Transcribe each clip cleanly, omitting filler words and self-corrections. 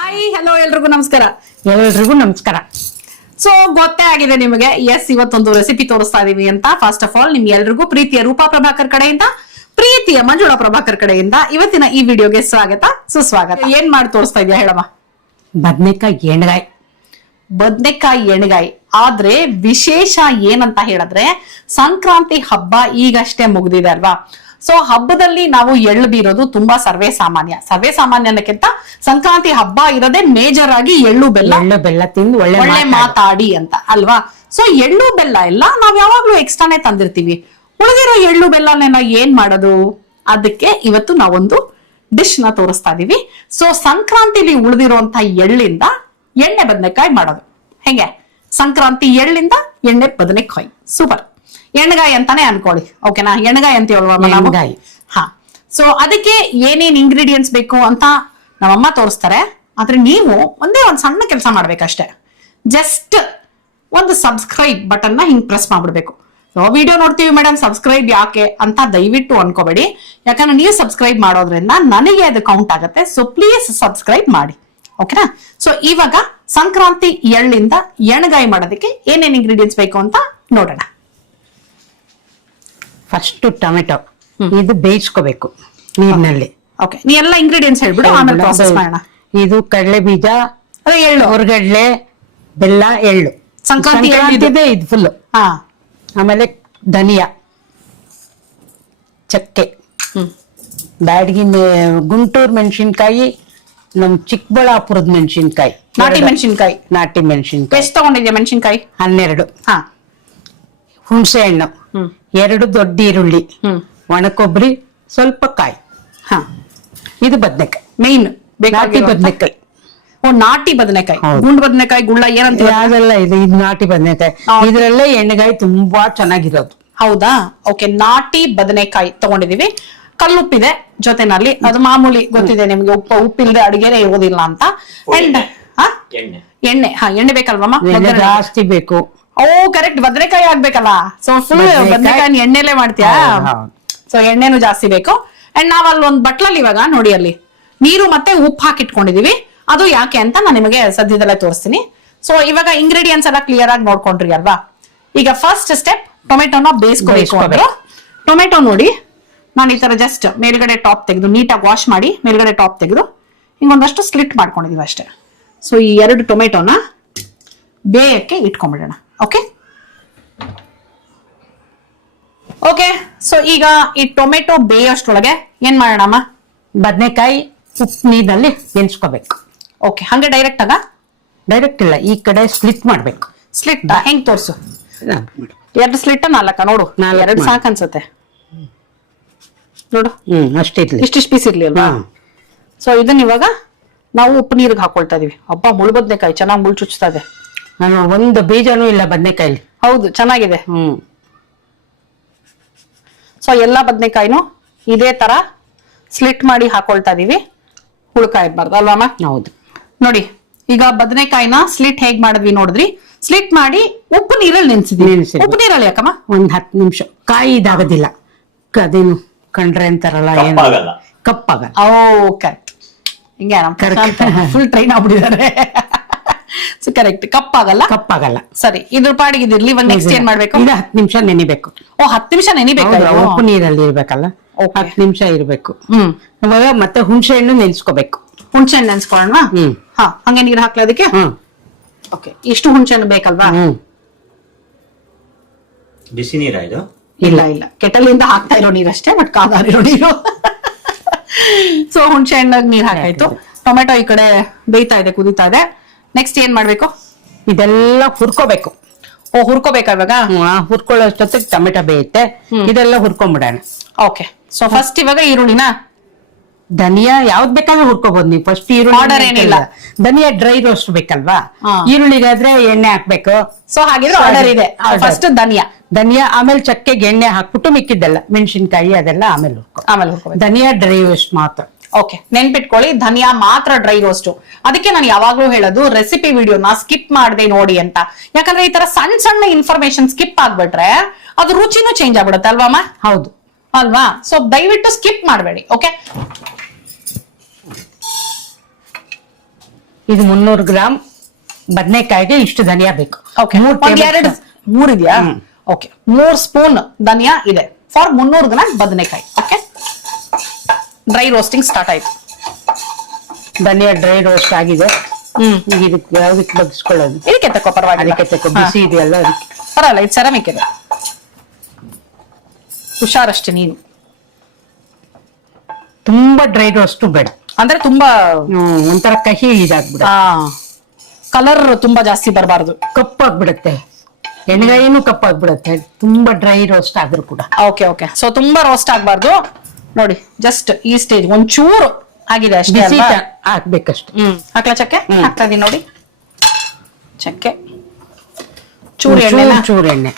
Hi hello ಎಲ್ರಿಗೂ ನಮಸ್ಕಾರ. ಎಲ್ರಿಗೂ ನಮಸ್ಕಾರ. ಸೊ ಗೊತ್ತೇ ಆಗಿದೆ ನಿಮಗೆ, ಎಸ್ ಇವತ್ತೊಂದು ರೆಸಿಪಿ ತೋರಿಸ್ತಾ ಇದೀವಿ ಅಂತ. ಫಸ್ಟ್ ಆಫ್ ಆಲ್ ನಿಮ್ಗೆ ಎಲ್ರಿಗೂ ಪ್ರೀತಿಯ ರೂಪಾ ಪ್ರಭಾಕರ್ ಕಡೆಯಿಂದ, ಪ್ರೀತಿಯ ಮಂಜುಳಾ ಪ್ರಭಾಕರ್ ಕಡೆಯಿಂದ ಇವತ್ತಿನ ಈ ವಿಡಿಯೋಗೆ ಸ್ವಾಗತ ಸುಸ್ವಾಗತ. ಏನ್ ಮಾಡಿ ತೋರಿಸ್ತಾ ಇದೆಯಾ ಹೇಳಮ್ಮ? ಬದ್ನೆಕಾಯಿ ಎಣ್ಗಾಯಿ. ಬದ್ನೆಕಾಯಿ ಎಣ್ಗಾಯಿ. ಆದ್ರೆ ವಿಶೇಷ ಏನಂತ ಹೇಳಿದ್ರೆ ಸಂಕ್ರಾಂತಿ ಹಬ್ಬ ಈಗಷ್ಟೇ ಮುಗ್ದಿದೆ ಅಲ್ವಾ. ಸೊ ಹಬ್ಬದಲ್ಲಿ ನಾವು ಎಳ್ಳು ಬೀರೋದು ತುಂಬಾ ಸರ್ವೇ ಸಾಮಾನ್ಯ ಅನ್ನಕ್ಕಿಂತ ಸಂಕ್ರಾಂತಿ ಹಬ್ಬ ಇರೋದೇ ಮೇಜರ್ ಆಗಿ ಎಳ್ಳು ಬೆಲ್ಲ ತಿಂದು ಒಳ್ಳೆ ಮಾತಾಡಿ ಅಂತ ಅಲ್ವಾ. ಸೊ ಎಳ್ಳು ಬೆಲ್ಲ ಎಲ್ಲ ನಾವ್ ಯಾವಾಗ್ಲೂ ಎಕ್ಸ್ಟ್ರಾನೇ ತಂದಿರ್ತೀವಿ. ಉಳಿದಿರೋ ಎಳ್ಳು ಬೆಲ್ಲನೆಲ್ಲ ಏನ್ ಮಾಡೋದು? ಅದಕ್ಕೆ ಇವತ್ತು ನಾವೊಂದು ಡಿಶ್ ನ ತೋರಿಸ್ತಾ ಇದೀವಿ. ಸೊ ಸಂಕ್ರಾಂತಿಲಿ ಉಳಿದಿರುವಂತ ಎಳ್ಳಿಂದ ಎಣ್ಣೆ ಬದನೆಕಾಯಿ ಮಾಡೋದು ಹೆಂಗೆ? ಸಂಕ್ರಾಂತಿ ಎಳ್ಳಿಂದ ಎಣ್ಣೆ ಬದನೆಕಾಯಿ. ಸೂಪರ್. ಎಣ್ಗಾಯಿ ಅಂತಾನೆ ಅನ್ಕೊಳ್ಳಿ, ಓಕೆನಾ? ಎಣ್ಗಾಯಿ ಅಂತ ಹೇಳುವ. ಹಾ. ಸೊ ಅದಕ್ಕೆ ಏನೇನ್ ಇಂಗ್ರೀಡಿಯೆಂಟ್ಸ್ ಬೇಕು ಅಂತ ನಮ್ಮಮ್ಮ ತೋರಿಸ್ತಾರೆ. ಆದ್ರೆ ನೀವು ಒಂದೇ ಒಂದ್ ಸಣ್ಣ ಕೆಲಸ ಮಾಡ್ಬೇಕಷ್ಟೇ. ಜಸ್ಟ್ ಒಂದು ಸಬ್ಸ್ಕ್ರೈಬ್ ಬಟನ್ ನ ಹಿಂಗ್ ಪ್ರೆಸ್ ಮಾಡ್ಬಿಡ್ಬೇಕು. ಸೊ ವಿಡಿಯೋ ನೋಡ್ತೀವಿ ಮೇಡಮ್, ಸಬ್ಸ್ಕ್ರೈಬ್ ಯಾಕೆ ಅಂತ ದಯವಿಟ್ಟು ಅನ್ಕೋಬೇಡಿ. ಯಾಕಂದ್ರೆ ನೀವು ಸಬ್ಸ್ಕ್ರೈಬ್ ಮಾಡೋದ್ರಿಂದ ನನಗೆ ಅದು ಕೌಂಟ್ ಆಗುತ್ತೆ. ಸೊ ಪ್ಲೀಸ್ ಸಬ್ಸ್ಕ್ರೈಬ್ ಮಾಡಿ, ಓಕೆನಾ? ಸೊ ಇವಾಗ ಸಂಕ್ರಾಂತಿ ಎಳ್ಳಿಂದ ಎಣ್ಗಾಯಿ ಮಾಡೋದಕ್ಕೆ ಏನೇನ್ ಇಂಗ್ರೀಡಿಯೆಂಟ್ಸ್ ಬೇಕು ಅಂತ ನೋಡೋಣ. ಫಸ್ಟ್ ಟೊಮೆಟೊ ಇದು ಬೇಯಿಸ್ಕೋಬೇಕು ನೀರಿನಲ್ಲಿ. ಓಕೆ, ನೀ ಎಲ್ಲ ಇಂಗ್ರೀಡಿಯೆಂಟ್ಸ್ ಹೇಳ್ಬಿಡು, ಆಮೇಲೆ ಪ್ರಾಸೆಸ್ ಮಾಡೋಣ. ಇದು ಕಡಲೆ ಬೀಜ, ಎಳ್ಳು, ಹೊರಗಡ್ಲೆ, ಬೆಲ್ಲ, ಎಳ್ಳು. ಸಂಕ್ರಾಂತಿ ಇದು ಫುಲ್. ಹಾ. ಆಮೇಲೆ ಧನಿಯಾ, ಚಕ್ಕೆ, ಬ್ಯಾಡಗಿ, ಗುಂಟೂರು ಮೆಣಸಿನ್ಕಾಯಿ, ನಮ್ ಚಿಕ್ಕಬಳ್ಳಾಪುರದ ಮೆಣಸಿನ್ಕಾಯಿ, ನಾಟಿ ಮೆಣಸಿನ್ಕಾಯಿ. ಎಷ್ಟು ತಗೊಂಡಿದ್ಯಾ ಮೆಣಸಿನ್ಕಾಯಿ? 12. ಹಾ. ಹುಣಸೆ ಹಣ್ಣು 2 ದೊಡ್ಡ ಈರುಳ್ಳಿ, ಒಣಕೊಬ್ಬರಿ, ಸ್ವಲ್ಪ ಕಾಯಿ. ಹಾ. ಇದು ಬದನೆಕಾಯಿ ಮೇನ್ ನಾಟಿ ಬದನೆಕಾಯಿ. ಓ, ನಾಟಿ ಬದನೆಕಾಯಿ. ಗುಂಡ್ ಬದನೆಕಾಯಿ, ಗುಳ್ಳ ಏನಂತ ಯಾವ್ದೆಲ್ಲ ಇದೆ? ಇದು ನಾಟಿ ಬದನೆಕಾಯಿ. ಇದ್ರಲ್ಲೇ ಎಣ್ಣೆಗಾಯಿ ತುಂಬಾ ಚೆನ್ನಾಗಿರೋದು. ಹೌದಾ? ಓಕೆ, ನಾಟಿ ಬದನೆಕಾಯಿ ತಗೊಂಡಿದೀವಿ. ಕಲ್ಲುಪ್ಪಿದೆ ಜೊತೆನಲ್ಲಿ, ಅದು ಮಾಮೂಲಿ ಗೊತ್ತಿದೆ ನಿಮ್ಗೆ. ಉಪ್ಪಿಲ್ಲದೆ ಅಡಿಗೆನೆ ಇರೋದಿಲ್ಲ ಅಂತ. ಅಂಡ್ ಎಣ್ಣೆ. ಹಾ, ಎಣ್ಣೆ ಬೇಕಲ್ವಮ್ಮ? ಜಾಸ್ತಿ ಬೇಕು. ಓ ಕರೆಕ್ಟ್, ಬದನೆಕಾಯಿ ಆಗ್ಬೇಕಲ್ಲ. ಸೊ ಫುಲ್ ಬದನೆಕಾಯಿ ಎಣ್ಣೆಲೆ ಮಾಡ್ತೀಯಾ? ಸೊ ಎಣ್ಣೆನು ಜಾಸ್ತಿ ಬೇಕು. ಅಂಡ್ ನಾವ್ ಅಲ್ಲಿ ಒಂದ್ ಬಟ್ಲಲ್ಲಿ ಇವಾಗ ನೋಡಿ ಅಲ್ಲಿ ನೀರು ಮತ್ತೆ ಉಪ್ಪು ಹಾಕಿಟ್ಕೊಂಡಿದೀವಿ. ಅದು ಯಾಕೆ ಅಂತ ನಾನು ನಿಮಗೆ ಸದ್ಯದಲ್ಲೇ ತೋರಿಸ್ತೀನಿ. ಸೊ ಇವಾಗ ಇಂಗ್ರೀಡಿಯೆಂಟ್ಸ್ ಎಲ್ಲ ಕ್ಲಿಯರ್ ಆಗಿ ನೋಡ್ಕೊಂಡ್ರಿ ಅಲ್ವಾ? ಈಗ ಫಸ್ಟ್ ಸ್ಟೆಪ್ ಟೊಮೆಟೊನ ಬೇಯಿಸ್ಕೋಬೇಕು. ಟೊಮೆಟೊ ನೋಡಿ, ನಾನು ಈ ತರ ಜಸ್ಟ್ ಮೇಲ್ಗಡೆ ಟಾಪ್ ತೆಗೆದು ನೀಟಾಗಿ ವಾಶ್ ಮಾಡಿ ಮೇಲ್ಗಡೆ ಟಾಪ್ ತೆಗೆದು ಹಿಂಗೊಂದಷ್ಟು ಸ್ಲಿಟ್ ಮಾಡ್ಕೊಂಡಿದೀವಿ ಅಷ್ಟೇ. ಸೊ ಈ 2 ಟೊಮೆಟೊನ ಬೇಯಕ್ಕೆ ಇಟ್ಕೊಂಡ್ಬಿಡೋಣ. Okay okay. ಸೊ ಈಗ ಈ ಟೊಮೆಟೊ ಬೇಯೋಷ್ಟ್ರೊಳಗೆ ಏನ್ ಮಾಡೋಣಮ್ಮ? ಬದನೆಕಾಯಿ ಉಪ್ಪು ನೀರಿನಲ್ಲಿ ನೆನ್ಸ್ಕೋಬೇಕು. ಓಕೆ, ಹಂಗೆ ಡೈರೆಕ್ಟ್ ಡೈರೆಕ್ಟ್ ಇಲ್ಲ, ಈ ಕಡೆ ಸ್ಲಿಟ್ ಮಾಡ್ಬೇಕು. ಸ್ಲಿಟ್ ಹೆಂಗ್ ತೋರ್ಸು? 2 ಸ್ಲಿಟ್ 4 ನೋಡು. 2 ಸಾಕು ಅನ್ಸುತ್ತೆ ನೋಡು. ಅಷ್ಟಿರ್ಲಿ, ಇಷ್ಟಿಷ್ಟು ಪೀಸ್ ಇರ್ಲಿ ಅಲ್ವಾ? ಸೊ ಇದನ್ನ ಇವಾಗ ನಾವು ಉಪ್ಪು ನೀರಿಗೆ ಹಾಕೊಳ್ತಾ ಇದೀವಿ. ಹಬ್ಬ ಮುಳು ಬದನೆಕಾಯಿ ಚೆನ್ನಾಗಿ ಮುಳು ಚುಚ್ತಾ ಇದೆ. ನಾನು ಒಂದು ಬೀಜನೂ ಇಲ್ಲ ಬದನೆಕಾಯಲ್ಲಿ. ಹೌದು, ಚೆನ್ನಾಗಿದೆ. ಸೊ ಎಲ್ಲಾ ಬದನೆಕಾಯಿನೂ ಇದೇ ತರ ಸ್ಲಿಟ್ ಮಾಡಿ ಹಾಕೊಳ್ತಾ ಇದೀವಿ. ಹುಳ್ಕ ಇರ್ಬಾರ್ದು ಅಲ್ವಮ್ಮ? ಹೌದು. ನೋಡಿ, ಈಗ ಬದನೆಕಾಯಿನ ಸ್ಲಿಟ್ ಹೇಗ್ ಮಾಡಿದ್ವಿ ನೋಡಿದ್ರಿ. ಸ್ಲಿಟ್ ಮಾಡಿ ಉಪ್ಪು ನೀರಲ್ಲಿ ನೆನ್ಸಿದ್ವಿ. ಉಪ್ಪು ನೀರಲ್ಲಿ ಯಾಕಮ್ಮ? ಒಂದ್ 10 ನಿಮಿಷ. ಕಾಯಿ ಇದಾಗೋದಿಲ್ಲ, ಅದೇನು ಕಂಡ್ರೆ ಅಂತಾರಲ್ಲ, ಏನು ಕಪ್ಪಾಗಲ್ಲ. ಓ ಕರೆಕ್ಟ್. ಹಿಂಗೆ ಫುಲ್ ಟ್ರೈನ್ ಆಗ್ಬಿಟ್ಟಿದ್ದಾರೆ. ಸೊ ಕರೆಕ್ಟ್, ಕಪ್ಪಾಗಲ್ಲ. ಸರಿ, ಇದ್ರ ಪಾಡಿಗೆ ಇದಿರ್ಲಿ. ಇವಾಗ ನೆಕ್ಸ್ಟ್ ಏನ್ ಮಾಡ್ಬೇಕು? 10 ನಿಮಿಷ ನೆನಿಬೇಕು. ಓ, 10 ನಿಮಿಷ ನೆನಿಬೇಕು. ಉಪ್ಪು ನೀರಲ್ಲಿ ಇರ್ಬೇಕಲ್ಲ, 10 ನಿಮಿಷ ಇರ್ಬೇಕು. ಅವಾಗ ಮತ್ತೆ ಹುಣಸೆ ಹಣ್ಣು ನೆನ್ಸ್ಕೋಬೇಕು. ಹುಣಸೆ ಹಣ್ಣು ನೆನ್ಸ್ಕೊಳ್ಳೋಣ. ಹಾ, ಹಂಗೆ ನೀರು ಹಾಕ್ಲೋದಕ್ಕೆ. ಓಕೆ, ಇಷ್ಟು ಹುಣಸೆ ಹಣ್ಣು ಬೇಕಲ್ವಾ? ಬಿಸಿ ನೀರ ಇದು? ಇಲ್ಲ, ಕೆಟಲಿಂದ ಹಾಕ್ತಾ ಇರೋ ನೀರಷ್ಟೇ, ಬಟ್ ಕಾದಾರಿರೋ ನೀರು. ಸೊ ಹುಣಸೆ ಹಣ್ಣಾಗ ನೀರ್ ಹಾಕಾಯ್ತು. ಟೊಮೆಟೊ ಈ ಕಡೆ ಬೇಯ್ತಾ ಇದೆ, ಕುದೀತಾ ಇದೆ. ನೆಕ್ಸ್ಟ್ ಏನ್ ಮಾಡ್ಬೇಕು? ಇದೆಲ್ಲ ಹುರ್ಕೋಬೇಕು. ಓ, ಹುರ್ಕೋಬೇಕಾ ಇವಾಗ? ಹುರ್ಕೊಳ್ಳೋಷ್ಟೊತ್ತಿಗೆ ಟೊಮೆಟೊ ಬೇಯುತ್ತೆ. ಇದೆಲ್ಲ ಹುರ್ಕೊಂಡ್ಬಿಡೋಣ. ಓಕೆ. ಸೊ ಫಸ್ಟ್ ಇವಾಗ ಈರುಳ್ಳಿನ, ಧನಿಯಾ ಯಾವ್ದು ಬೇಕಾದ್ರೂ ಹುರ್ಕೋಬಹುದು ನೀವು. ಫಸ್ಟ್ ಈರುಳ್ಳಿ ಆರ್ಡರ್ ಏನಿಲ್ಲ, ಧನಿಯಾ ಡ್ರೈ ರೋಸ್ಟ್ ಬೇಕಲ್ವಾ? ಈರುಳ್ಳಿಗಾದ್ರೆ ಎಣ್ಣೆ ಹಾಕ್ಬೇಕು. ಸೊ ಹಾಗಿದ್ರೆ ಆರ್ಡರ್ ಇದೆ. ಫಸ್ಟ್ ಧನಿಯಾ, ಆಮೇಲೆ ಚಕ್ಕೆಗೆ ಎಣ್ಣೆ ಹಾಕ್ಬಿಟ್ಟು ಮಿಕ್ಕಿದ್ದೆಲ್ಲ ಮೆಣಸಿನ್ಕಾಯಿ ಅದೆಲ್ಲ ಆಮೇಲೆ ಹುರ್ಕೊ. ಧನಿಯಾ ಡ್ರೈ ರೋಸ್ಟ್ ಮಾತ್ರ. ಓಕೆ, ನೆನ್ಪಿಟ್ಕೊಳ್ಳಿ, ಧನಿಯಾ ಮಾತ್ರ ಡ್ರೈ ರೋಸ್ಟ್. ಅದಕ್ಕೆ ನಾನು ಯಾವಾಗ್ಲೂ ಹೇಳೋದು ರೆಸಿಪಿ ವಿಡಿಯೋನ ಸ್ಕಿಪ್ ಮಾಡದೆ ನೋಡಿ ಅಂತ. ಯಾಕಂದ್ರೆ ಈ ತರ ಸಣ್ಣ ಸಣ್ಣ ಇನ್ಫಾರ್ಮೇಶನ್ ಸ್ಕಿಪ್ ಆಗ್ಬಿಟ್ರೆ ಅದು ರುಚಿನೂ ಚೇಂಜ್ ಆಗ್ಬಿಡುತ್ತೆ ಅಲ್ವಾಮ? ಹೌದು ಅಲ್ವಾ? ಸೊ ದಯವಿಟ್ಟು ಸ್ಕಿಪ್ ಮಾಡಬೇಡಿ. ಓಕೆ, ಇದು 300 ಗ್ರಾಮ್ ಬದನೆಕಾಯಿಗೆ ಇಷ್ಟು ಧನಿಯಾ ಬೇಕು. ಓಕೆ, ಮೂರ್ ಇದೆಯಾ? ಓಕೆ, 3 ಸ್ಪೂನ್ ಧನಿಯಾ ಇದೆ ಫಾರ್ 300 ಗ್ರಾಮ್ ಬದನೆಕಾಯಿ. ಓಕೆ, ಡ್ರೈ ರೋಸ್ಟಿಂಗ್ ಸ್ಟಾರ್ಟ್ ಆಯ್ತು. ಧನಿಯಾ ಡ್ರೈ ರೋಸ್ಟ್ ಆಗಿದೆ. ಈಗ ಇದಕ್ಕೆ ಯಾವ್ದಕ್ಕೆ ಬಗ್ಸ್ಕೊಳ್ಳೋದು? ಇದಕ್ಕೆ ತಕೋ, ಪರವಾಗಿಲ್ಲ. ಅದಕ್ಕೆ ತಕೋ, ಬಿಸಿ ಇದೆಯಲ್ಲ ಅದಕ್ಕೆ ಪರವಾಗಿಲ್ಲ. ಇದು ಸೆರಾಮಿಕ್ ಇದೆ, ಹುಷಾರಷ್ಟೇ ನೀನು. ತುಂಬಾ ಡ್ರೈ ರೋಸ್ಟ್ ಬೇಡ, ಅಂದ್ರೆ ತುಂಬಾ ಒಂಥರ ಕಹಿ ಇದಾಗ್ಬಿಡ, ಕಲರ್ ತುಂಬಾ ಜಾಸ್ತಿ ಬರಬಾರ್ದು, ಕಪ್ಪಾಗ್ಬಿಡುತ್ತೆ. ಎಣ್ಣೆಗಾಯಿನೂ ಕಪ್ಪಾಗ್ಬಿಡುತ್ತೆ ತುಂಬಾ ಡ್ರೈ ರೋಸ್ಟ್ ಆದ್ರೂ ಕೂಡ. ಓಕೆ ಓಕೆ, ಸೊ ತುಂಬಾ ರೋಸ್ಟ್ ಆಗ್ಬಾರ್ದು. ನೋಡಿ, ಜಸ್ಟ್ ಈ ಸ್ಟೇಜ್ ಒಂಚೂರು ಆಗಿದೆ ಅಷ್ಟೇ ಅಲ್ವಾ? ಹಾಕ್ಬೇಕಷ್ಟೇ. ಹಾಕ್ಲಾ ಚಕ್ಕೆ? ಹಾಕ್ತಾ ಇದೀನಿ ನೋಡಿ. ಚಕ್ಕೆ, ಚೂರು ಎಣ್ಣೆ, ಚೂರು ಎಣ್ಣೆ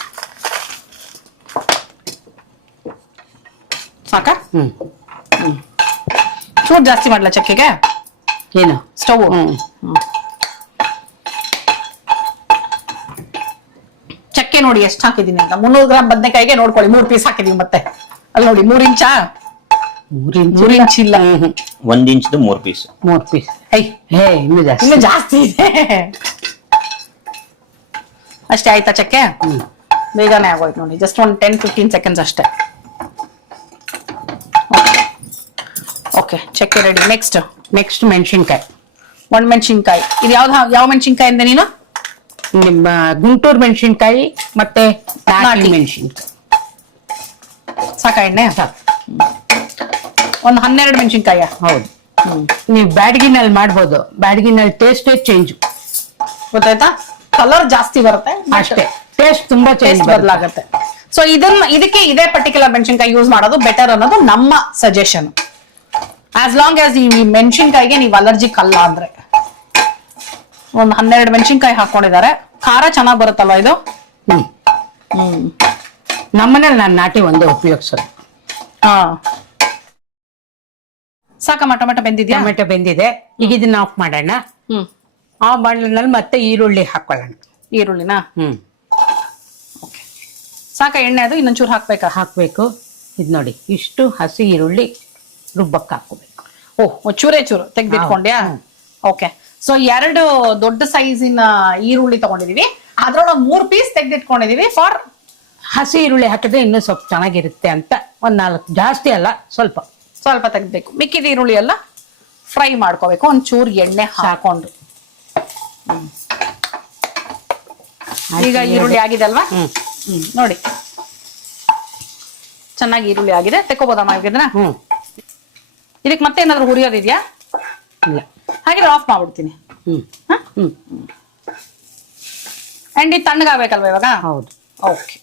ಸಾಕ? ಚೂರು ಜಾಸ್ತಿ ಮಾಡ್ಲಾ ಚಕ್ಕೆಗೆ? ಏನು ಸ್ಟವ್? ಚಕ್ಕೆ ನೋಡಿ ಎಷ್ಟು ಹಾಕಿದೀನಿ ಅಂತ. 300 ಗ್ರಾಮ್ ಬದನೆಕಾಯಿಗೆ ನೋಡ್ಕೊಳ್ಳಿ 3 ಪೀಸ್ ಹಾಕಿದೀವಿ. ಮತ್ತೆ ಅಲ್ಲಿ ನೋಡಿ 3 ಇಂಚಾ? 3 ಇಂಚ್ ಇಲ್ಲ, 1 ಇಂಚ್ದು 3 ಪೀಸ್. 3 ಪೀಸ್. ಇನ್ನು ಜಾಸ್ತಿ ಇದೆ. ಅಷ್ಟೇ ಆಯ್ತಾ ಚಕ್ಕೆ? ಬೇಗನೆ ಆಗೋಯ್ತು ನೋಡಿ, ಜಸ್ಟ್ ಒಂದು 10-15 ಸೆಕೆಂಡ್ಸ್ ಅಷ್ಟೇ. ಓಕೆ, ಚಕ್ಕೆ ರೆಡಿ. ನೆಕ್ಸ್ಟ್ ಮೆಣಸಿನ್ಕಾಯಿ. ಒಣಮೆಣಸಿನ್ಕಾಯಿ. ಇದು ಯಾವ ಮೆಣಸಿನ್ಕಾಯಿ ಅಂದೆ ನೀನು? ನಿಮ್ಮ ಗುಂಟೂರು ಮೆಣಸಿನ್ಕಾಯಿ ಮತ್ತೆ ನಾಟಿ ಮೆಣಸಿನ್ಕಾಯಿ. ಸಾಕ ಎಣ್ಣೆ? ಒಂದು 12 ಮೆಣಸಿನ್ಕಾಯ? ಹೌದು. ನೀವು ಬ್ಯಾಡಗಿನಲ್ಲಿ ಮಾಡ್ಬೋದು, ಬ್ಯಾಡಗಿನಲ್ಲಿ ಟೇಸ್ಟೇ ಚೇಂಜ್. ಗೊತ್ತಾಯ್ತಾ? ಕಲರ್ ಜಾಸ್ತಿ ಬರುತ್ತೆ ಅಷ್ಟೇ, ಟೇಸ್ಟ್ ತುಂಬಾ ಚೇಂಜ್ ಬದಲಾಗುತ್ತೆ. ಸೊ ಇದಕ್ಕೆ ಇದೇ ಪರ್ಟಿಕ್ಯುಲರ್ ಮೆಣಸಿನ್ಕಾಯಿ ಯೂಸ್ ಮಾಡೋದು ಬೆಟರ್ ಅನ್ನೋದು ನಮ್ಮ ಸಜೆಷನ್. ಆಸ್ ಲಾಂಗ್ ಆಸ್ ಈ ಮೆಣಸಿನ್ಕಾಯಿಗೆ ನೀವು ಅಲರ್ಜಿಕ್ ಅಲ್ಲ ಅಂದ್ರೆ. ಒಂದು 12 ಮೆಣಸಿನ್ಕಾಯಿ ಹಾಕೊಂಡಿದ್ದಾರೆ. ಖಾರ ಚೆನ್ನಾಗ್ ಬರುತ್ತಲ್ವಾ ಇದು? ನಮ್ಮನೇಲಿ ನಾನು ನಾಟಿ ಒಂದೇ ಉಪಯೋಗಿಸೋದು. ಹಾ, ಸಾಕ? ಟೊಮೆಟೊ ಬೆಂದಿದ್ಯಾ? ಟೊಮೆಟೊ ಬೆಂದಿದೆ. ಈಗ ಇದನ್ನ ಆಫ್ ಮಾಡೋಣ. ಆ ಬಾಣಲಿನಲ್ಲಿ ಮತ್ತೆ ಈರುಳ್ಳಿ ಹಾಕೊಳ್ಳೋಣ. ಈರುಳ್ಳಿನ? ಓಕೆ, ಸಾಕ ಎಣ್ಣೆ? ಅದು ಇನ್ನೊಂಚೂರು ಹಾಕ್ಬೇಕಾ? ಹಾಕ್ಬೇಕು. ಇದು ನೋಡಿ, ಇಷ್ಟು ಹಸಿ ಈರುಳ್ಳಿ ರುಬ್ಬಕ್ಕೆ ಹಾಕೋಬೇಕು. ಚೂರೇ ಚೂರು ತೆಗ್ದಿಟ್ಕೊಂಡ್ಯಾ? ಓಕೆ, ಸೊ 2 ದೊಡ್ಡ ಸೈಜಿನ ಈರುಳ್ಳಿ ತಗೊಂಡಿದೀವಿ. ಅದ್ರೊಳಗೆ 3 ಪೀಸ್ ತೆಗ್ದಿಟ್ಕೊಂಡಿದೀವಿ ಫಾರ್ ಹಸಿ ಈರುಳ್ಳಿ ಹಾಕಿದ್ರೆ ಇನ್ನೂ ಸ್ವಲ್ಪ ಚೆನ್ನಾಗಿರುತ್ತೆ ಅಂತ. 4 ಜಾಸ್ತಿ ಅಲ್ಲ, ಸ್ವಲ್ಪ ಸ್ವಲ್ಪ ತೆಗ್ಬೇಕು. ಮಿಕ್ಕಿದ ಈರುಳ್ಳಿ ಎಲ್ಲ ಫ್ರೈ ಮಾಡ್ಕೋಬೇಕು ಒಂಚೂರು ಎಣ್ಣೆ ಹಾಕೊಂಡು. ಈಗ ಈರುಳ್ಳಿ ಆಗಿದೆ ಅಲ್ವಾ? ನೋಡಿ, ಚೆನ್ನಾಗಿ ಈರುಳ್ಳಿ ಆಗಿದೆ. ತೆಕ್ಕೋಬೋದಮ್ಮ ಇದನ್ನ? ಇದಕ್ಕೆ ಮತ್ತೆ ಏನಾದ್ರು ಹುರಿಯೋದಿದ್ಯಾ? ಇಲ್ಲ. ಹಾಗಿದ್ರೆ ಆಫ್ ಮಾಡ್ಬಿಡ್ತೀನಿ. ಅಂಡ್ ಇದು ತಣ್ಣಗಾಗ್ಬೇಕಲ್ವಾ ಇವಾಗ? ಹೌದು. ಓಕೆ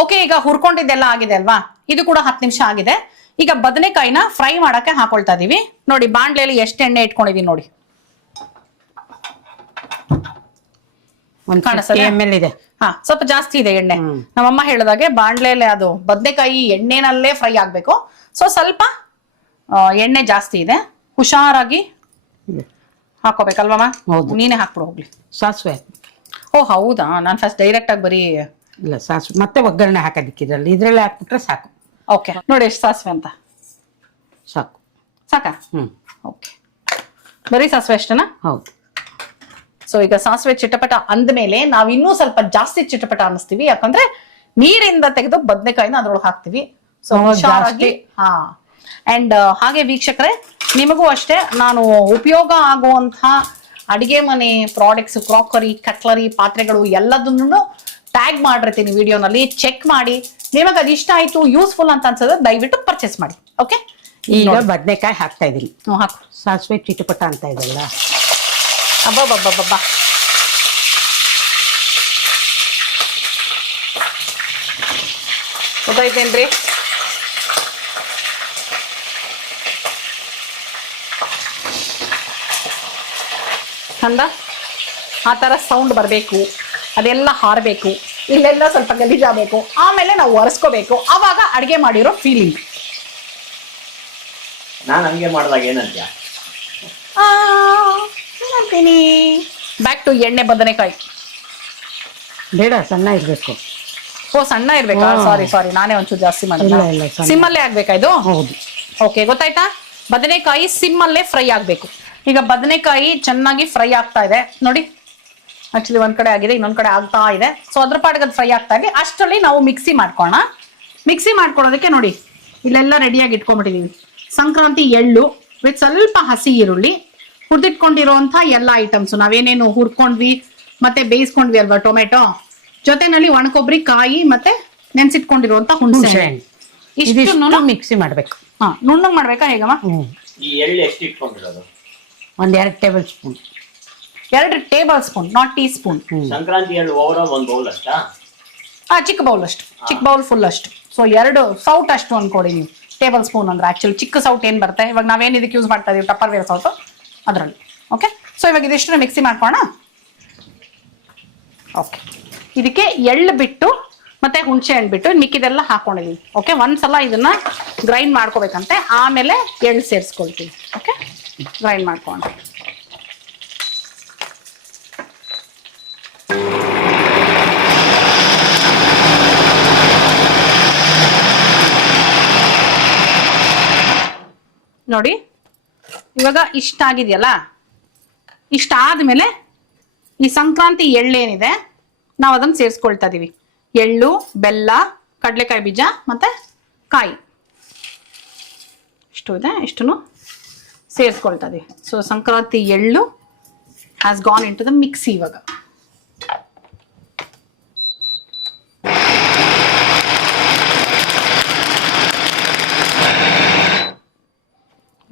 ಓಕೆ, ಈಗ ಹುರ್ಕೊಂಡಿದ್ದೆಲ್ಲ ಆಗಿದೆ ಅಲ್ವಾ? ಇದು ಕೂಡ 10 ನಿಮಿಷ ಆಗಿದೆ. ಈಗ ಬದನೆಕಾಯಿನ ಫ್ರೈ ಮಾಡಕ್ಕೆ ಹಾಕೊಳ್ತಾ ಇದೀವಿ. ನೋಡಿ, ಬಾಂಡ್ಲೆಯಲ್ಲಿ ಎಷ್ಟು ಎಣ್ಣೆ ಇಟ್ಕೊಂಡಿದೀನಿ ನೋಡಿ. ml ಇದೆ. ಹಾ, ಸ್ವಲ್ಪ ಜಾಸ್ತಿ ಇದೆ ಎಣ್ಣೆ. ನಮ್ಮಮ್ಮ ಹೇಳಿದಾಗೆ ಬಾಂಡ್ಲೆಯಲ್ಲಿ ಅದು ಬದನೆಕಾಯಿ ಎಣ್ಣೆನಲ್ಲೇ ಫ್ರೈ ಆಗ್ಬೇಕು. ಸೊ ಸ್ವಲ್ಪ ಎಣ್ಣೆ ಜಾಸ್ತಿ ಇದೆ, ಹುಷಾರಾಗಿ ಹಾಕೋಬೇಕಲ್ವಮ್ಮ? ನೀನೇ ಹಾಕ್ಬಿಡು ಹೋಗ್ಲಿ. ಸಾಸಿವೆ? ಓ ಹೌದಾ, ನಾನು ಫಸ್ಟ್ ಡೈರೆಕ್ಟ್ ಆಗಿ ಬರೀ ಇಲ್ಲ ಸಾಸಿವೆ ಮತ್ತೆ ಒಗ್ಗರಣೆ ಹಾಕೋದಿಕ್ಕಿದ್ರಲ್ಲಿ ಇದ್ರಲ್ಲಿ ಹಾಕ್ಬಿಟ್ರೆ ಸಾಕು. ಓಕೆ, ನೋಡಿ ಎಷ್ಟು ಸಾಸಿವೆ ಅಂತ. ಸಾಕು. ಸಾಕಾ? ಓಕೆ, ಬರೀ ಸಾಸಿವೆ ಅಷ್ಟೇನಾ? ಹೌದು. ಸೊ ಈಗ ಸಾಸಿವೆ ಚಿಟಪಟ ಅಂದ್ಮೇಲೆ ನಾವ್ ಇನ್ನೂ ಸ್ವಲ್ಪ ಜಾಸ್ತಿ ಚಿಟಪಟ ಅನ್ನಿಸ್ತೀವಿ. ಯಾಕಂದ್ರೆ ನೀರಿಂದ ತೆಗೆದು ಬದನೆಕಾಯಿನ ಅದ್ರೊಳಗೆ ಹಾಕ್ತಿವಿ. ಸೊ ಹುಷಾರಾಗಿ. ಹಾ, ಅಂಡ್ ಹಾಗೆ ವೀಕ್ಷಕರೇ, ನಿಮಗೂ ಅಷ್ಟೇ ನಾನು ಉಪಯೋಗ ಆಗುವಂತಹ ಅಡಿಗೆ ಮನೆ ಪ್ರಾಡಕ್ಟ್ಸ್, ಕ್ರಾಕರಿ, ಕಟ್ಲರಿ, ಪಾತ್ರೆಗಳು ಎಲ್ಲದನ್ನು ಟ್ಯಾಗ್ ಮಾಡಿರ್ತೀನಿ ವಿಡಿಯೋನಲ್ಲಿ. ಚೆಕ್ ಮಾಡಿ, ನಿಮಗೆ ಅದು ಇಷ್ಟ ಆಯ್ತು, ಯೂಸ್ಫುಲ್ ಅಂತ ಅನ್ಸೋದು ದಯವಿಟ್ಟು ಪರ್ಚೇಸ್ ಮಾಡಿ. ಓಕೆ, ಈಗ ಬದನೆಕಾಯಿ ಹಾಕ್ತಾ ಇದೀನಿ. ಹಾಕು. ಸಾಸಿವೆ ಚಿಟಪಟ ಅಂತ ಇದೆಲ್ಲ. ಅಬ್ಬಬ್ಬಬ್ಬಬ್ಬ, ಗೊತ್ತಾಯ್ತೇನ್ರಿ? ಚಂದ ಆ ತರ ಸೌಂಡ್ ಬರಬೇಕು, ಅದೆಲ್ಲ ಹಾರಬೇಕು, ಇಲ್ಲೆಲ್ಲ ಸ್ವಲ್ಪ ಗಲೀಜಾಗಬೇಕು, ಆಮೇಲೆ ನಾವು ಒರೆಸ್ಕೋಬೇಕು. ಆವಾಗ ಅಡಿಗೆ ಮಾಡಿರೋ ಫೀಲಿಂಗ್. ನಾನು ಹಂಗೆ ಮಾಡಿದಾಗ ಏನಂತ್ಯ? ಅಂತೀನಿ. ಬ್ಯಾಕ್ ಟು ಎಣ್ಣೆ ಬದನೆಕಾಯಿ. ಬೇಡ, ಸಣ್ಣ ಇರ್ಬೇಕು. ಓ, ಸಣ್ಣ ಇರ್ಬೇಕಾ? ಸಾರಿ ನಾನೇ ಒಂಚೂರು ಜಾಸ್ತಿ ಮಾಡಿಲ್ಲ. ಸಿಮ್ಮಲ್ಲೇ ಆಗ್ಬೇಕಾ ಇದು? ಹೌದು. ಓಕೆ, ಗೊತ್ತಾಯ್ತಾ? ಬದನೆಕಾಯಿ ಸಿಮ್ಮಲ್ಲೇ ಫ್ರೈ ಆಗ್ಬೇಕು. ಈಗ ಬದನೆಕಾಯಿ ಚೆನ್ನಾಗಿ ಫ್ರೈ ಆಗ್ತಾ ಇದೆ ನೋಡಿ. ಆಕ್ಚುಲಿ ಒಂದ್ ಕಡೆ ಆಗಿದೆ, ಇನ್ನೊಂದ್ ಕಡೆ ಆಗ್ತಾ ಇದೆ. ಸೊ ಅದ್ರ ಪಾಟಿಗೆ ಅದು ಫ್ರೈ ಆಗ್ತಾ ಇದೆ. ಅಷ್ಟರಲ್ಲಿ ನಾವು ಮಿಕ್ಸಿ ಮಾಡ್ಕೊಳ್ಳೋಣ. ಮಿಕ್ಸಿ ಮಾಡ್ಕೊಳ್ಳೋದಕ್ಕೆ ನೋಡಿ ಇಲ್ಲೆಲ್ಲ ರೆಡಿಯಾಗಿ ಇಟ್ಕೊಂಡ್ಬಿಟ್ಟಿದೀವಿ. ಸಂಕ್ರಾಂತಿ ಎಳ್ಳು ವಿತ್ ಸ್ವಲ್ಪ ಹಸಿ ಈರುಳ್ಳಿ, ಹುರಿದಿಟ್ಕೊಂಡಿರುವಂತ ಎಲ್ಲ ಐಟಮ್ಸ್ ನಾವೇನೇನು ಹುರ್ಕೊಂಡ್ವಿ ಮತ್ತೆ ಬೇಯಿಸ್ಕೊಂಡ್ವಿ ಅಲ್ವಾ, ಟೊಮೆಟೊ ಜೊತೆನಲ್ಲಿ ಒಣಕೊಬ್ಬರಿ, ಕಾಯಿ ಮತ್ತೆ ನೆನ್ಸಿಟ್ಕೊಂಡಿರುವಂತ ಹುಣಸೆ ಇದಿಷ್ಟು ಮಿಕ್ಸಿ ಮಾಡ್ಬೇಕು. ನುಣ್ಣಗ್ ಮಾಡ್ಬೇಕಾ ಹೇಗಮ್ಮ? ಈ ಎಳ್ಳು ಎಷ್ಟು ಇಟ್ಕೊಂಡಿರೋದು? ಒಂದ್ 2 table spoon. 2 table spoon, not tea spoon. Sankranti ಎಳ್ಳು ಓವರಾಲ್ 1 ಬೌಲ್ ಅಷ್ಟಾ? ಚಿಕ್ಕ ಬೌಲ್ ಅಷ್ಟು, ಚಿಕ್ಕ ಬೌಲ್ ಫುಲ್ ಅಷ್ಟು. ಸೊ 2 ಸೌಟ್ ಅಷ್ಟು ಅನ್ಕೊಡಿ ನೀವು. ಟೇಬಲ್ ಸ್ಪೂನ್ ಅಂದ್ರೆ ಆಕ್ಚುಲಿ ಚಿಕ್ಕ ಸೌಟ್ ಏನ್ ಬರುತ್ತೆ, ಇವಾಗ ನಾವೇನ್ ಇದಕ್ಕೆ ಯೂಸ್ ಮಾಡ್ತಾ ಇದೀವಿ ಟಪ್ಪರ್ ವೇರ್ ಸೌಟು ಅದರಲ್ಲಿ. ಓಕೆ, ಸೊ ಇವಾಗ ಇದಿಷ್ಟು ಮಿಕ್ಸಿ ಮಾಡ್ಕೋಣ. ಓಕೆ, ಇದಕ್ಕೆ ಎಳ್ಳು ಬಿಟ್ಟು ಮತ್ತೆ ಹುಣಸೆ ಹಣ್ಣು ಬಿಟ್ಟು ಮಿಕ್ಕಿದೆಲ್ಲ ಹಾಕೊಂಡಿದೀವಿ. ಓಕೆ, ಒಂದ್ಸಲ ಇದನ್ನ ಗ್ರೈಂಡ್ ಮಾಡ್ಕೋಬೇಕಂತೆ, ಆಮೇಲೆ ಎಳ್ಳು ಸೇರಿಸ್ಕೊಳ್ತೀವಿ. ಓಕೆ, ಗ್ರೈಂಡ್ ಮಾಡ್ಕೊಂಡು ನೋಡಿ. ಇವಾಗ ಇಷ್ಟ ಆಗಿದೆಯಲ್ಲ, ಇಷ್ಟ ಆದ್ಮೇಲೆ ಈ ಸಂಕ್ರಾಂತಿ ಎಳ್ಳೇನಿದೆ ನಾವು ಅದನ್ನ ಸೇರಿಸ್ಕೊಳ್ತಾ ಇದೀವಿ. ಎಳ್ಳು, ಬೆಲ್ಲ, ಕಡಲೆಕಾಯಿ ಬೀಜ ಮತ್ತೆ ಕಾಯಿ ಇಷ್ಟು ಇದೆ, ಇಷ್ಟನ್ನು ಸೇರಿಸ್ಕೊಳ್ತಾ ಇದೀವಿ. So Sankranti ellu has gone into the mixie. ಇವಾಗ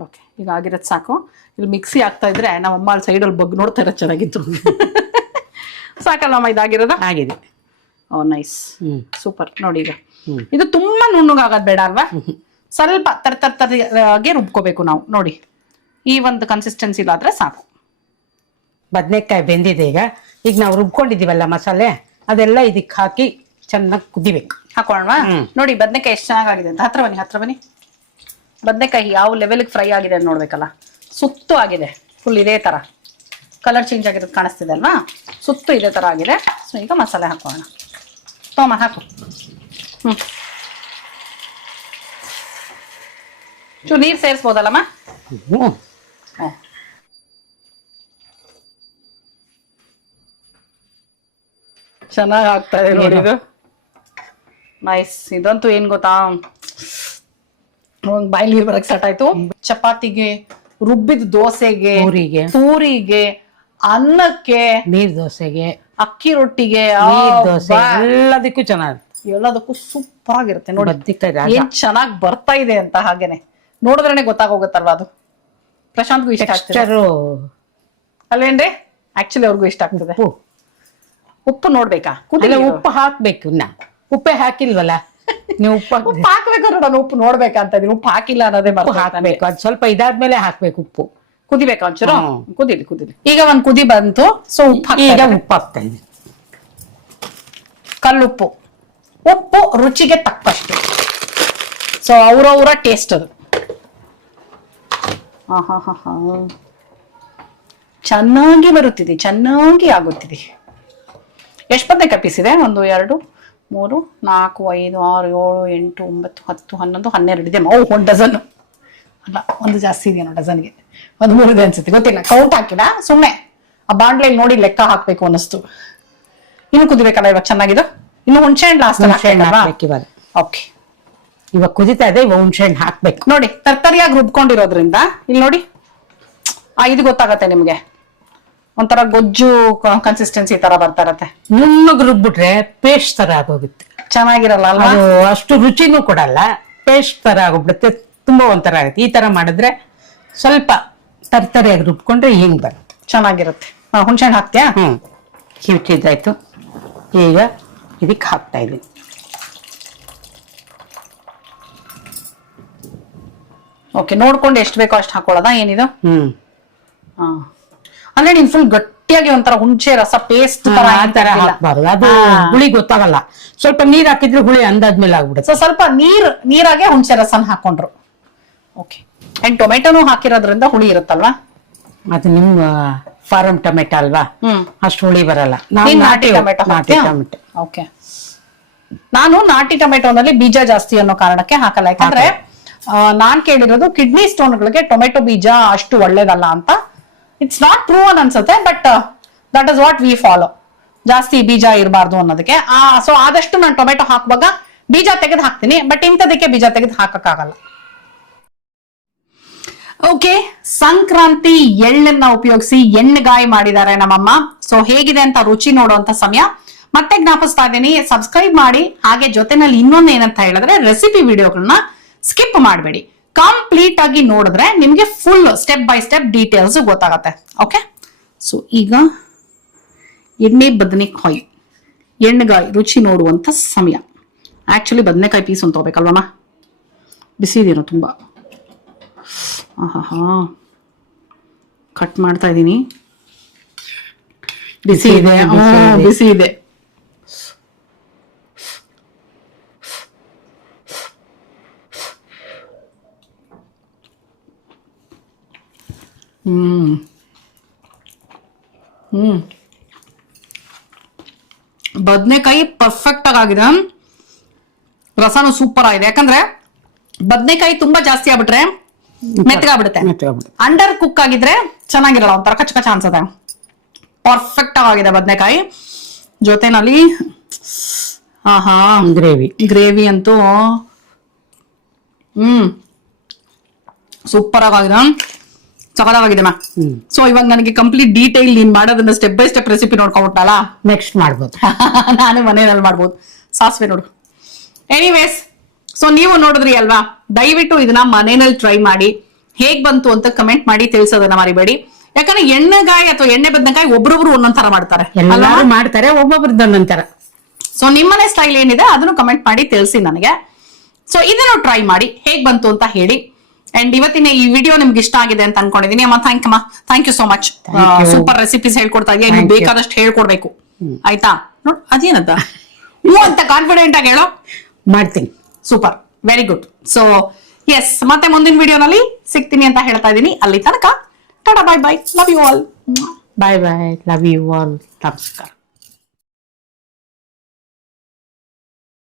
ಓಕೆ, ಈಗ ಆಗಿರೋದು ಸಾಕು. ಇಲ್ಲಿ ಮಿಕ್ಸಿ ಆಗ್ತಾ ಇದ್ರೆ ನಮ್ಮ ಅಮ್ಮ ಅಲ್ಲಿ ಸೈಡಲ್ಲಿ ಬಗ್ಗೆ ನೋಡ್ತಾ ಇರೋದು ಚೆನ್ನಾಗಿತ್ತು. ಸಾಕಲ್ಲಮ್ಮ ಇದಾಗಿರೋದು? ಆಗಿದೆ. ಓ ನೈಸ್, ಸೂಪರ್. ನೋಡಿ ಈಗ ಇದು ತುಂಬಾ ನುಣ್ಣಗಾಗೋದು ಬೇಡ ಅಲ್ವಾ, ಸ್ವಲ್ಪ ತರಗೆ ರುಬ್ಕೋಬೇಕು ನಾವು. ನೋಡಿ ಈ ಒಂದು ಕನ್ಸಿಸ್ಟೆನ್ಸಿ ಇಲ್ಲಾದ್ರೆ ಸಾಕು. ಬದನೆಕಾಯಿ ಬೆಂದಿದೆ. ಈಗ ನಾವು ರುಬ್ಕೊಂಡಿದೀವಲ್ಲ ಮಸಾಲೆ, ಅದೆಲ್ಲ ಇದಕ್ಕೆ ಹಾಕಿ ಚೆನ್ನಾಗಿ ಕುದಿಬೇಕು. ಹಾಕೋಣ ನೋಡಿ. ಬದನೆಕಾಯಿ ಎಷ್ಟು ಚೆನ್ನಾಗಿದೆ ಅಂತ. ಹತ್ರ ಬನ್ನಿ. ಬದನೆಕಾಯಿ ಯಾವ ಲೆವೆಲ್ಗೆ ಫ್ರೈ ಆಗಿದೆ ಅಂತ ನೋಡ್ಬೇಕಲ್ಲ. ಸುತ್ತು ಆಗಿದೆ ಫುಲ್ ಇದೇ ತರ, ಕಲರ್ ಚೇಂಜ್ ಆಗಿರೋದು ಕಾಣಿಸ್ತಿದೆ ಅಲ್ವಾ, ಸುತ್ತು ಇದೇ ತರ ಆಗಿದೆ. ಸೊ ಈಗ ಮಸಾಲೆ ಹಾಕೋಣ. ತೋಮ ಹಾಕು. ನೀರು ಸೇರಿಸ್ಬೋದಲ್ಲಮ್ಮ? ಚೆನ್ನಾಗಿ ಆಗ್ತಾ ಇದೆ ನೋಡಿ ಇದು. ನೈಸ್. ಇದಂತೂ ಏನ್ ಗೊತ್ತಾ, ಬಾಯಲ್ಲಿ ನೀರು ಬರಕ್ ಸ್ಟಾರ್ಟ್ ಆಯ್ತು. ಚಪಾತಿಗೆ, ರುಬ್ಬಿದ ದೋಸೆಗೆ, ಪೂರಿಗೆ, ಅನ್ನಕ್ಕೆ, ನೀರ್ ದೋಸೆಗೆ, ಅಕ್ಕಿ ರೊಟ್ಟಿಗೆ, ದೋಸೆ ಎಲ್ಲದಕ್ಕೂ ಚೆನ್ನಾಗಿ, ಎಲ್ಲದಕ್ಕೂ ಸೂಪರ್ ಆಗಿರುತ್ತೆ ನೋಡಿ. ಬದ್ನೆಕಾಯಿ ಏನ್ ಚೆನ್ನಾಗಿ ಬರ್ತಾ ಇದೆ ಅಂತ ಹಾಗೇನೆ ನೋಡಿದ್ರೇನೆ ಗೊತ್ತಾಗೋಗುತ್ತಲ್ವಾ ಅದು. ಪ್ರಶಾಂತ್ಗೂ ಇಷ್ಟ ಆಗ್ತದೆ ಅಲ್ವೇನ್ರಿ? ಆಕ್ಚುಲಿ ಅವ್ರಿಗೂ ಇಷ್ಟ ಆಗ್ತದೆ. ಉಪ್ಪು ನೋಡ್ಬೇಕಾ? ಉಪ್ಪು ಹಾಕ್ಬೇಕು. ಉಪ್ಪೇ ಹಾಕಿಲ್ವಲ್ಲ ನೀವು. ಉಪ್ಪು ಹಾಕ್ಬೇಕಾದ್ರೆ ನಾನು ಉಪ್ಪು ನೋಡ್ಬೇಕಾ ಅಂತ ಇದೀನಿ. ಉಪ್ಪು ಹಾಕಿಲ್ಲ ಅನ್ನೋದೇ ಹಾಕ್ಬೇಕು. ಅದು ಸ್ವಲ್ಪ ಇದಾದ್ಮೇಲೆ ಹಾಕ್ಬೇಕು. ಉಪ್ಪು ಕುದಿಬೇಕಾ ಒಂಚೂರು? ಕುದಿಲಿ. ಈಗ ಒಂದ್ ಕುದಿ ಬಂತು. ಸೊ ಈಗ ಉಪ್ಪು ಹಾಕ್ತಾ ಇದ್ದೀನಿ. ಕಲ್ಲುಪ್ಪು. ಉಪ್ಪು ರುಚಿಗೆ ತಕ್ಕಷ್ಟು. ಸೊ ಅವ್ರವ್ರ ಟೇಸ್ಟ್ ಅದು. ಚೆನ್ನಾಗಿ ಬರುತ್ತಿದೆ, ಚೆನ್ನಾಗಿ ಆಗುತ್ತಿದೆ. ಎಷ್ಟು ಬದನೆಕಾಯಿ ಪೀಸ್ ಇದೆ? 1 2 3 4 5 6 7 8 9 10 11 12 ಇದೆ. 1 ಡಜನ್ ಅಲ್ಲ, ಒಂದು ಜಾಸ್ತಿ ಇದೆಯೋ ಡಜನ್ಗೆ. 13 ಇದೆ ಅನ್ಸುತ್ತೆ, ಗೊತ್ತಿಲ್ಲ, ಕೌಂಟ್ ಹಾಕಿಲ್ಲ. ಸುಮ್ಮನೆ ಆ ಬಾಂಡ್ಲೆಯಲ್ಲಿ ನೋಡಿ ಲೆಕ್ಕ ಹಾಕ್ಬೇಕು ಅನ್ನಿಸ್ತು. ಇನ್ನು ಕುದಿಬೇಕಲ್ಲ ಇವಾಗ ಚೆನ್ನಾಗಿದ್ದು. ಇನ್ನು ಹುಣಸೆ ಹಣ್ಣು ಲಾಸ್ಟ್ ಹಾಕ್ಬೇಕು ಇವಾಗ. ಓಕೆ, ಇವಾಗ ಕುದಿತಾ ಇದೆ. ಇವಾಗ ಹುಣಸೆ ಹಣ್ಣು ಹಾಕ್ಬೇಕು. ನೋಡಿ ತರ್ತರಿಯಾಗಿ ರುಬ್ಕೊಂಡಿರೋದ್ರಿಂದ ಇಲ್ಲಿ ನೋಡಿ ಇದು ಗೊತ್ತಾಗತ್ತೆ ನಿಮ್ಗೆ. ಒಂಥರ ಗೊಜ್ಜು ಕನ್ಸಿಸ್ಟೆನ್ಸಿ ತರ ಬರ್ತಾ ಇರತ್ತೆ. ನುಣ್ಣಗೆ ರುಬ್ಬಿಟ್ರೆ ಪೇಸ್ಟ್ ತರ ಆಗೋಗುತ್ತೆ, ಚೆನ್ನಾಗಿರಲ್ಲ ಅಲ್ವಾ? ಅಷ್ಟು ರುಚಿನೂ ಕೊಡಲ್ಲ, ಪೇಸ್ಟ್ ತರ ಆಗೋಗ್ಬಿಡುತ್ತೆ. ತುಂಬಾ ಒಂಥರ ಆಗುತ್ತೆ. ಈ ತರ ಮಾಡಿದ್ರೆ ಸ್ವಲ್ಪ ತರ್ತರಿಯಾಗಿ ರುಬ್ಕೊಂಡ್ರೆ ಹಿಂಗ್ ಬರುತ್ತೆ, ಚೆನ್ನಾಗಿರುತ್ತೆ. ಹುಣಸೆ ಹಣ್ಣು ಹಾಕ್ತೀಯಾ? ಕಿವುಚಿದಾಯ್ತು. ಈಗ ಇದಕ್ಕೆ ಹಾಕ್ತಾ ಇದೀನಿ. ಓಕೆ, ನೋಡ್ಕೊಂಡು ಎಷ್ಟು ಬೇಕೋ ಅಷ್ಟು ಹಾಕೊಳ್ಳೋದಾ? ಏನಿದು? ಅಂದ್ರೆ ನೀನ್ ಫುಲ್ ಗಟ್ಟಿಯಾಗಿ ಒಂಥರ ಹುಣಸೆ ರಸ ಪೇಸ್ಟ್ ತರ ಹಾಕ್ಬಾರ್ದು, ಅದು ಹುಳಿ ಗೊತ್ತಾಗಲ್ಲ. ಸ್ವಲ್ಪ ನೀರ್ ಹಾಕಿದ್ರೆ ಹುಳಿ ಅಂದಾದ್ಮೇಲೆ ಆಗ್ಬಿಡುತ್ತೆ. ಸೊ ಸ್ವಲ್ಪ ನೀರಾಗೆ ಹುಣಸೆ ರಸನ ಹಾಕೊಂಡ್ರು. ಓಕೆ, ಅಂಡ್ ಟೊಮೆಟೊನು ಹಾಕಿರೋದ್ರಿಂದ ಹುಳಿ ಇರುತ್ತಲ್ವಾ? ಅದು ನಿಮ್ಮ ಫಾರಂ ಟೊಮೆಟೊ ಅಲ್ವಾ, ಅಷ್ಟು ಹುಳಿ ಬರಲ್ಲ. ನಾಟಿ ಟೊಮೆಟೊ. ಓಕೆ, ನಾನು ನಾಟಿ ಟೊಮೆಟೊನಲ್ಲಿ ಬೀಜ ಜಾಸ್ತಿ ಅನ್ನೋ ಕಾರಣಕ್ಕೆ ಹಾಕಲ್ಲ. ಯಾಕಂದ್ರೆ ನಾನ್ ಕೇಳಿರೋದು ಕಿಡ್ನಿ ಸ್ಟೋನ್ಗಳಿಗೆ ಟೊಮೆಟೊ ಬೀಜ ಅಷ್ಟು ಒಳ್ಳೇದಲ್ಲ ಅಂತ. ಇಟ್ಸ್ ನಾಟ್ ಪ್ರೂವನ್ ಅನ್ಸುತ್ತೆ, but that is what we follow. ಜಾಸ್ತಿ ಬೀಜ ಇರಬಾರ್ದು ಅನ್ನೋದಕ್ಕೆ. ಸೊ ಆದಷ್ಟು ನಾನು ಟೊಮೆಟೊ ಹಾಕುವಾಗ ಬೀಜ ತೆಗೆದು ಹಾಕ್ತೀನಿ, ಬಟ್ ಇಂಥದಕ್ಕೆ ಬೀಜ ತೆಗೆದು ಹಾಕಕ್ಕಾಗಲ್ಲ. ಓಕೆ, ಸಂಕ್ರಾಂತಿ ಎಳ್ಳನ್ನ ಉಪಯೋಗಿಸಿ ಎಣ್ಣೆಗಾಯಿ ಮಾಡಿದ್ದಾರೆ ನಮ್ಮಮ್ಮ. ಸೊ ಹೇಗಿದೆ ಅಂತ ರುಚಿ ನೋಡುವಂತ ಸಮಯ. ಮತ್ತೆ ಜ್ಞಾಪಿಸ್ತಾ ಇದ್ದೀನಿ, ಸಬ್ಸ್ಕ್ರೈಬ್ ಮಾಡಿ. ಹಾಗೆ ಜೊತೆನಲ್ಲಿ ಇನ್ನೊಂದು ಏನಂತ ಹೇಳಿದ್ರೆ, ರೆಸಿಪಿ ವಿಡಿಯೋಗಳನ್ನ ಸ್ಕಿಪ್ ಮಾಡಬೇಡಿ, ಕಂಪ್ಲೀಟ್ ಆಗಿ ನೋಡಿದ್ರೆ ನಿಮ್ಗೆ full step by step details ಗೊತ್ತಾಗತ್ತೆ. ಓಕೆ, ಸೊ ಈಗ ಎಣ್ಣೆ ಬದನೆಕಾಯಿ ಎಣ್ಣೆಗಾಯಿ ರುಚಿ ನೋಡುವಂತ ಸಮಯ. ಆಕ್ಚುಲಿ ಬದನೆಕಾಯಿ ಪೀಸ್ ಅಂತ ಹೋಗ್ಬೇಕಲ್ವಮ್ಮ, ಬಿಸಿ ಇದೀನೋ ತುಂಬಾ. ಆಹಾ, ಕಟ್ ಮಾಡ್ತಾ ಇದ್ದೀನಿ. ಬಿಸಿ ಇದೆ, ಬಿಸಿ ಇದೆ. ಬದನೆಕಾಯಿ ಪರ್ಫೆಕ್ಟ್ ಆಗಿದೆ, ರಸನು ಸೂಪರ್ ಆಗಿದೆ. ಯಾಕಂದ್ರೆ ಬದನೆಕಾಯಿ ತುಂಬಾ ಜಾಸ್ತಿ ಆಗ್ಬಿಟ್ರೆ ಮೆತ್ತಗಾಗ್ಬಿಡುತ್ತೆ, ಅಂಡರ್ ಕುಕ್ ಆಗಿದ್ರೆ ಚೆನ್ನಾಗಿರಲ್ಲ, ಒಂಥರ ಕಚ್ಚ ಕಚ್ಚ ಅನ್ಸುತ್ತೆ. ಪರ್ಫೆಕ್ಟ್ ಆಗಿದೆ ಬದನೆಕಾಯಿ. ಜೊತೆನಲ್ಲಿ ಆಹಾ ಗ್ರೇವಿ ಅಂತೂ ಸೂಪರ್ ಆಗಿದೆ, ಸಕಲಾಗಿದೆ ಮ್ಯಾಮ್. ಸೊ ಇವಾಗ ನನಗೆ ಕಂಪ್ಲೀಟ್ ಡೀಟೇಲ್ ನೀನ್ ಮಾಡೋದನ್ನ ಸ್ಟೆಪ್ ಬೈ ಸ್ಟೆಪ್ ರೆಸಿಪಿ ನೋಡ್ಕೊಂಡ್ಬಿಟ್ಟಲ್ಲ, ನೆಕ್ಸ್ಟ್ ಮಾಡ್ಬೋದು. ನಾನು ಮನೆಯಲ್ಲಿ ಮಾಡ್ಬೋದು. ಸಾಸಿವೆ ನೋಡು. ಎನಿವೇಸ್, ಸೊ ನೀವು ನೋಡಿದ್ರಿ ಅಲ್ವಾ, ದಯವಿಟ್ಟು ಇದನ್ನ ಮನೆಯಲ್ಲಿ ಟ್ರೈ ಮಾಡಿ. ಹೇಗ್ ಬಂತು ಅಂತ ಕಮೆಂಟ್ ಮಾಡಿ ತಿಳಿಸೋದನ್ನ ಮರಿಬೇಡಿ. ಯಾಕಂದ್ರೆ ಎಣ್ಣೆಗಾಯಿ ಅಥವಾ ಎಣ್ಣೆ ಬದನೆಕಾಯಿ ಒಬ್ರೊಬ್ರು ಒಂದೊಂದ್ ತರ ಮಾಡ್ತಾರೆ, ಎಲ್ಲರೂ ಮಾಡ್ತಾರೆ, ಒಬ್ಬೊಬ್ರದ್ದು ಒಂದೊಂದ್ ತರ. ಸೊ ನಿಮ್ಮನೆ ಸ್ಟೈಲ್ ಏನಿದೆ ಅದನ್ನು ಕಮೆಂಟ್ ಮಾಡಿ ತಿಳಿಸಿ ನನಗೆ. ಸೊ ಇದನ್ನು ಟ್ರೈ ಮಾಡಿ ಹೇಗ್ ಬಂತು ಅಂತ ಹೇಳಿ. ಅಂಡ್ ಇವತ್ತಿನ ಈ ವಿಡಿಯೋ ನಿಮ್ಗೆ ಇಷ್ಟ ಆಗಿದೆ ಅಂತ ಅನ್ಕೊಂಡಿದೀನಿ. ಅಮ್ಮ thank you so much. Super recipes ಹೇಳ್ಕೊಡ್ತಾ ಇದೆಯಾ, ಇನ್ನು ಬೇಕಾದಷ್ಟು ಹೇಳ್ಕೊಡ್ಬೇಕು ಆಯ್ತಾ. ನೋಡ್ ಅದೇನಂತ ಅಂತ ಕಾನ್ಫಿಡೆಂಟ್ ಆಗಿ ಹೇಳೋ, ಮಾಡ್ತೀನಿ. Super, very good. So yes, ಮತ್ತೆ ಮುಂದಿನ ವಿಡಿಯೋನಲ್ಲಿ ಸಿಗ್ತೀನಿ ಅಂತ ಹೇಳ್ತಾ ಇದ್ದೀನಿ. ಅಲ್ಲಿ ತನಕ tata, bye bye, love you all. Bye bye, love you all, ನಮಸ್ಕಾರ.